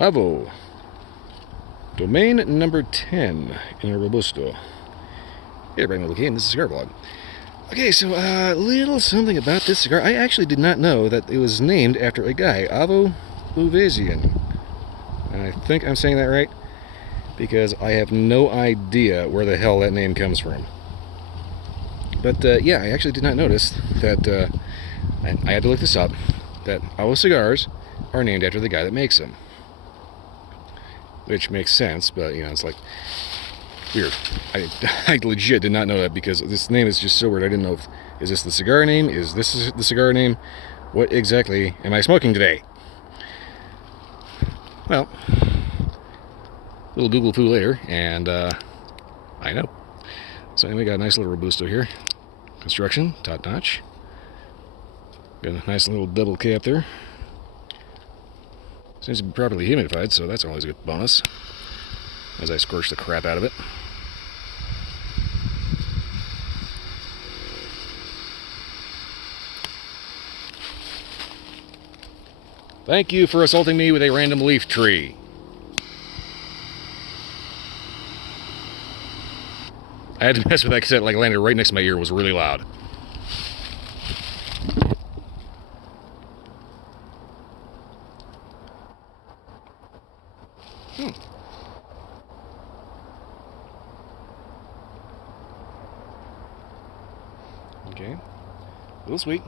Avo. Domaine number 10 in a Robusto. Hey everybody, look in. This is Cigar Vlog. Okay, so a little something about this cigar. I actually did not know that it was named after a guy, Avo Uvezian. And I think I'm saying that right, because I have no idea where the hell that name comes from. But yeah, I actually did not notice that, I had to look this up, that Avo cigars are named after the guy that makes them. Which makes sense, but you know, it's like weird. I legit did not know that, because this name is just so weird. I didn't know if, is this the cigar name? Is this the cigar name? What exactly am I smoking today? Well, a little Google foo later, and I know. So anyway, got a nice little Robusto here. Construction, top notch. Got a nice little double cap there. Seems to be properly humidified, so that's always a good bonus, as I scorch the crap out of it. Thank you for assaulting me with a random leaf tree. I had to mess with that because it like landed right next to my ear. It was really loud. Okay. A little sweet.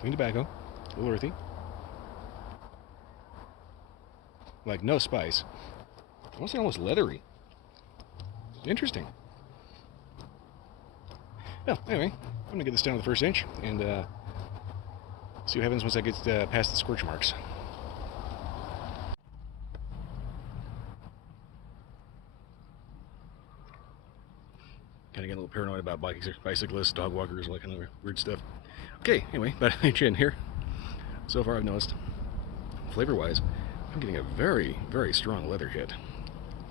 Clean tobacco. A little earthy. Like no spice. I want to say almost leathery. Interesting. Well, anyway, I'm going to get this down to the first inch and see what happens once I get past the scorch marks. Kind of get a little paranoid about bicyclists, dog walkers, all that kind of weird stuff. Okay, anyway, about an inch in here. So far I've noticed, flavor-wise, I'm getting a very, very strong leather hit.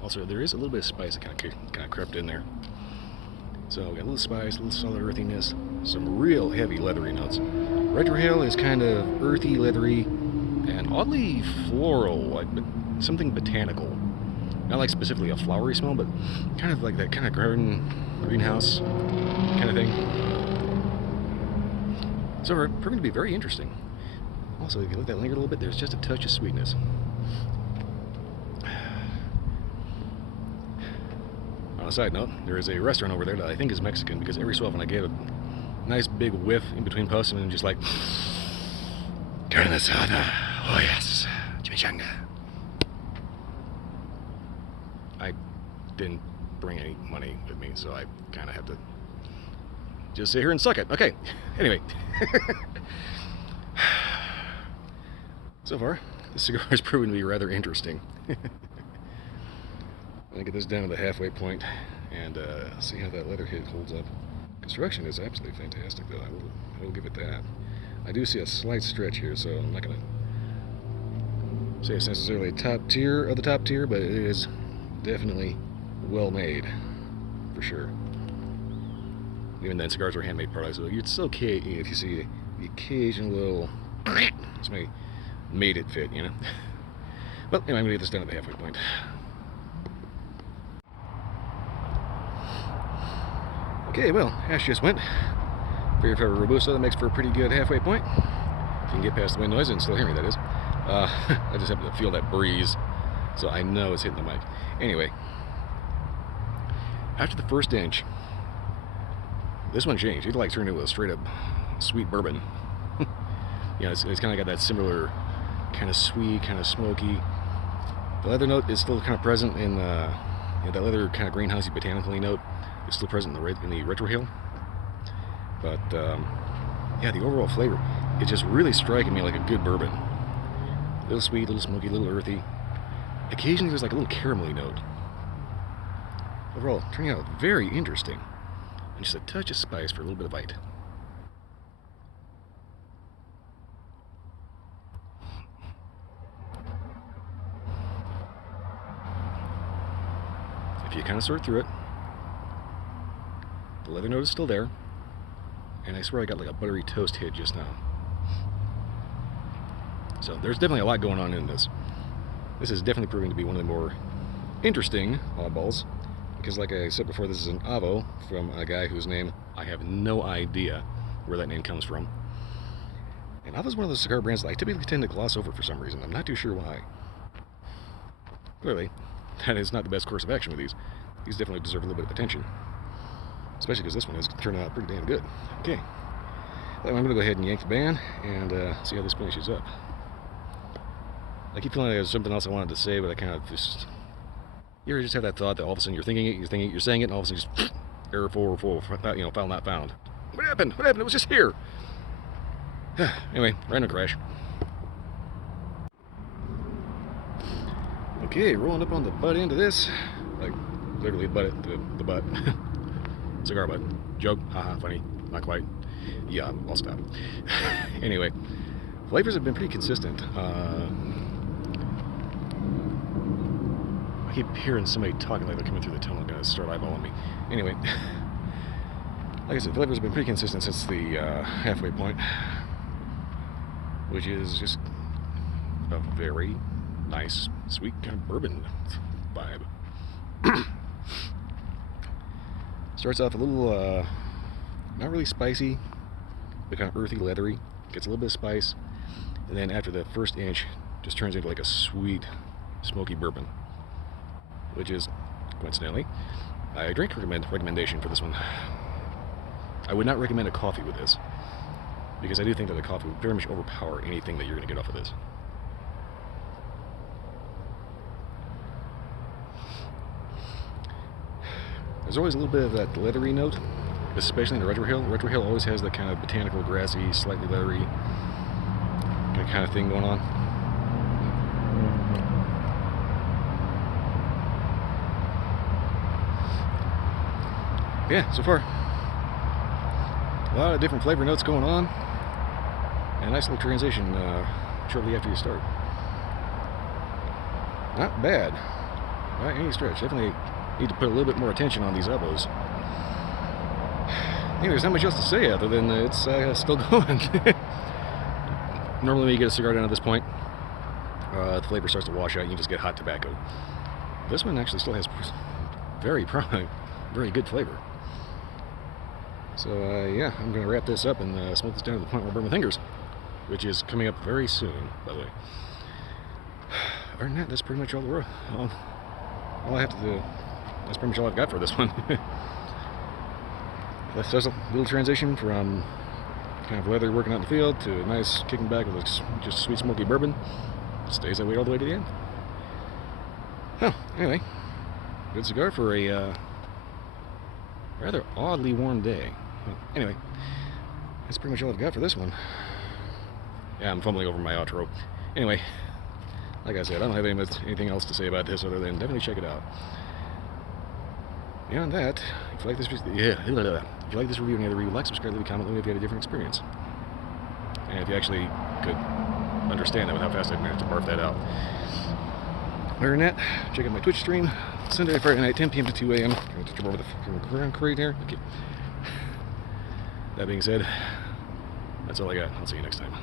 Also, there is a little bit of spice that kind of crept in there. So, got a little spice, a little solid earthiness, some real heavy leathery notes. Retrohale is kind of earthy, leathery, and oddly floral, like something botanical. Not like specifically a flowery smell, but kind of like that kind of garden, greenhouse kind of thing. So far, proving to be very interesting. Also, if you let that linger a little bit, there's just a touch of sweetness. On a side note, there is a restaurant over there that I think is Mexican, because every so often I get a nice big whiff in between puffs and then just like, carne asada, oh yes, chimichanga. I didn't bring any money with me, so I kind of have to just sit here and suck it. Okay, anyway. So far, this cigar has proven to be rather interesting. I'm going to get this down to the halfway point and see how that leather hit holds up. Construction is absolutely fantastic, though. I will give it that. I do see a slight stretch here, so I'm not going to say it's necessarily a top tier of the top tier, but it is definitely well made, for sure. Even then, cigars are handmade products, so it's okay if you see the occasional little somebody made it fit, you know. Well, anyway, I'm going to get this down at the halfway point. Okay, well, ash just went. Figure for a Robusto, that makes for a pretty good halfway point. If you can get past the wind noise and still hear me, that is. I just happen to feel that breeze, so I know it's hitting the mic. Anyway, after the first inch, this one changed. It like turned into a straight up sweet bourbon. You know, it's kind of got that similar kind of sweet, kind of smoky. The leather note is still kind of present in you know, that leather kind of greenhousey botanically note. It's still present in the retrohale, but yeah, the overall flavor is just really striking me like a good bourbon. A little sweet, a little smoky, a little earthy. Occasionally there's like a little caramelly note. Overall, turning out very interesting, and just a touch of spice for a little bit of bite. If you kind of sort through it, the leather note is still there, and I swear I got like a buttery toast hit just now. So there's definitely a lot going on in this. This is definitely proving to be one of the more interesting oddballs, because like I said before, this is an Avo from a guy whose name I have no idea where that name comes from. And Avo's one of those cigar brands that I typically tend to gloss over for some reason. I'm not too sure why. Clearly, that is not the best course of action with these. These definitely deserve a little bit of attention, especially because this one is turning out pretty damn good. Okay, well, I'm going to go ahead and yank the band and see how this finishes up. I keep feeling like there's something else I wanted to say, but I kind of just... You ever just have that thought that all of a sudden you're thinking it, you're saying it, and all of a sudden just... error 404, you know, file not found. What happened? What happened? It was just here. Anyway, random crash. Okay, rolling up on the butt end of this. Like, literally the butt. Cigar butt. Joke. Haha, funny. Not quite. Yeah, I'll stop. Anyway, flavors have been pretty consistent. I keep hearing somebody talking like they're coming through the tunnel, gonna start eyeballing me. Anyway, like I said, flavors have been pretty consistent since the halfway point, which is just a very nice, sweet kind of bourbon vibe. Starts off a little, not really spicy, but kind of earthy, leathery. Gets a little bit of spice, and then after the first inch, just turns into like a sweet, smoky bourbon, which is, coincidentally, a drink recommendation for this one. I would not recommend a coffee with this, because I do think that the coffee would very much overpower anything that you're going to get off of this. There's always a little bit of that leathery note, especially in the retrohale. The retrohale always has that kind of botanical, grassy, slightly leathery kind of thing going on. Yeah, so far, a lot of different flavor notes going on, and a nice little transition shortly after you start. Not bad by any stretch. Definitely need to put a little bit more attention on these elbows. I think there's not much else to say other than it's still going. Normally when you get a cigar down at this point, the flavor starts to wash out and you just get hot tobacco. This one actually still has very good flavor. So yeah, I'm going to wrap this up and smoke this down to the point where I burn my fingers, which is coming up very soon, by the way. Other than that, that's pretty much all I have to do. That's pretty much all I've got for this one. That's just a little transition from kind of leather working out in the field to a nice kicking back with just sweet smoky bourbon. Stays that way all the way to the end. Oh, anyway, good cigar for a rather oddly warm day. Well, anyway, that's pretty much all I've got for this one. Yeah, I'm fumbling over my outro. Anyway, like I said, I don't have anything else to say about this other than definitely check it out. Beyond that, if you like this, if you like this review or any other review, like, subscribe, leave a comment, let me know if you had a different experience. And if you actually could understand that with how fast I managed to barf that out. Other than that, check out my Twitch stream, Sunday, Friday night, 10 p.m. to 2 a.m. I'm to jump over the crate here. Okay. That being said, that's all I got. I'll see you next time.